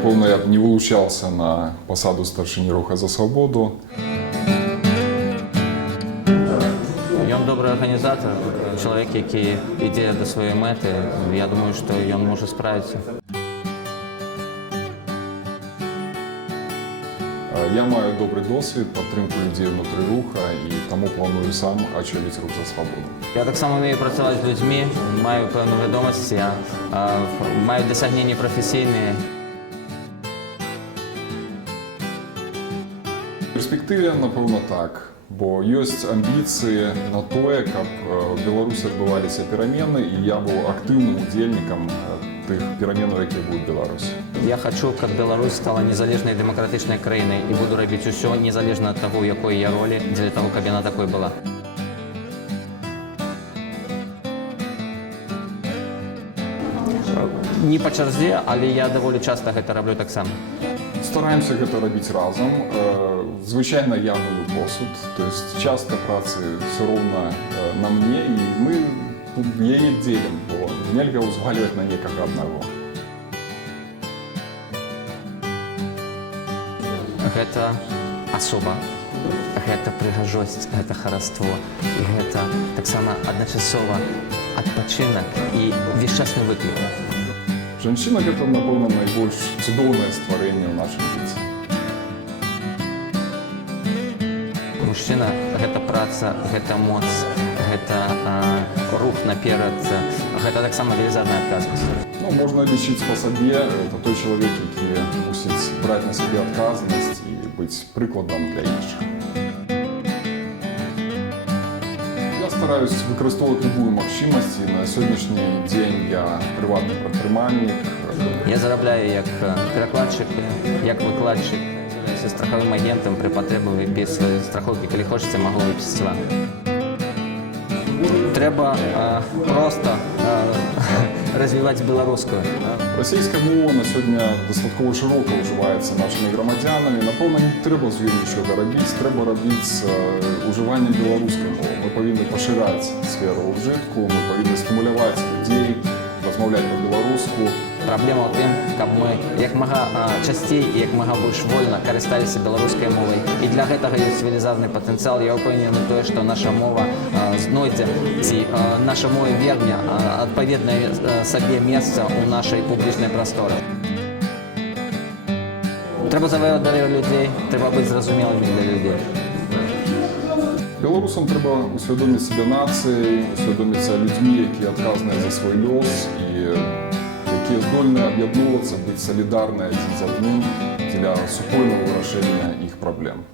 напевно, я б не вилучався на посаду старшини Руху за свободу. Ён добрий організатор, чоловік, який йде до своєї мети. Я думаю, що він може справитися. Я маю добрий досвід, підтримку людей внутрі руху і тому планую сам очолити Рух за свободу. Я так само вмію працювати з людьми, маю певну відомість, я маю досягнення професійні. В перспективі, напевно, так. Бо є амбіції на те, щоб в Білорусі відбувалися переміни, і я був активним удільником тих перемін, які будуть в Білорусі. Я хочу, щоб Білорусь стала незалежною демократичною країною і буду робити все, незалежно від того, якої я ролі, для того, щоб вона такою була. Не по черзі, але я доволі часто це роблю так само. Стараємося це робити разом. Звичайно, я мию посуд, тобто частка праці все одно на мені, і ми її ділимо, бо нельзя узвалювати на нікого одного. Гэта асоба, гэта прыгажосць, гэта хараство, і гэта таксама адначасова адпачынак і увесчасны выклік. Жанчына – гэта, напэўна, найбольш цудоўнае стварэнне ў нашым жыцці. Мужчына – гэта праца, гэта моц, гэта рух наперад, гэта таксама велізарная адказнасць. Ну, можна лічыць па сабе, это той чалавек, які мусіць браць на сабе адказнасць і быць прыкладам для іншых. Я стараюсь выкарыстоўваць любую магчымасць, і на сённяшні дзень я прыватны прадпрымальнік. Я зарабляю як перакладчык, як выкладчык, являюся страховым агентам пры патрэбе без страховкі, калі хочаце, магу выпісаць вам. Трэба проста развіваць беларускую. Расійская мова на сёння дастаткова шырока ўжываецца нашымі грамадзянамі. Напэўна, не трэба з ёй нічога рабіць, трэба рабіць з ужываннем беларускай мовы. Мы павінны пашыраць сферу ўжытку, мы павінны стымуляваць людзей, размаўляць па-беларуску. Праблема ў тым, каб мы як мага часцей і як мага больш вольна карысталіся беларускай мовай. І для гэтага ёсць велізарны патэнцыял. Я ўпэўнены тое, што наша мова знойдзе, ці наша мова верне адпаведнае сабе месца ў нашай публічнай прасторы. Трэба заваёваць давер людзей, трэба быць зразумелымі для людзей. Беларусам трэба усвядоміць сябе нацыяй, усвядоміцца людзьмі, якія адказныя за свой лёс і якія здольны аб'ядноўвацца, быць салідарныя адзін з адным для супольнага вырашэння іх праблем.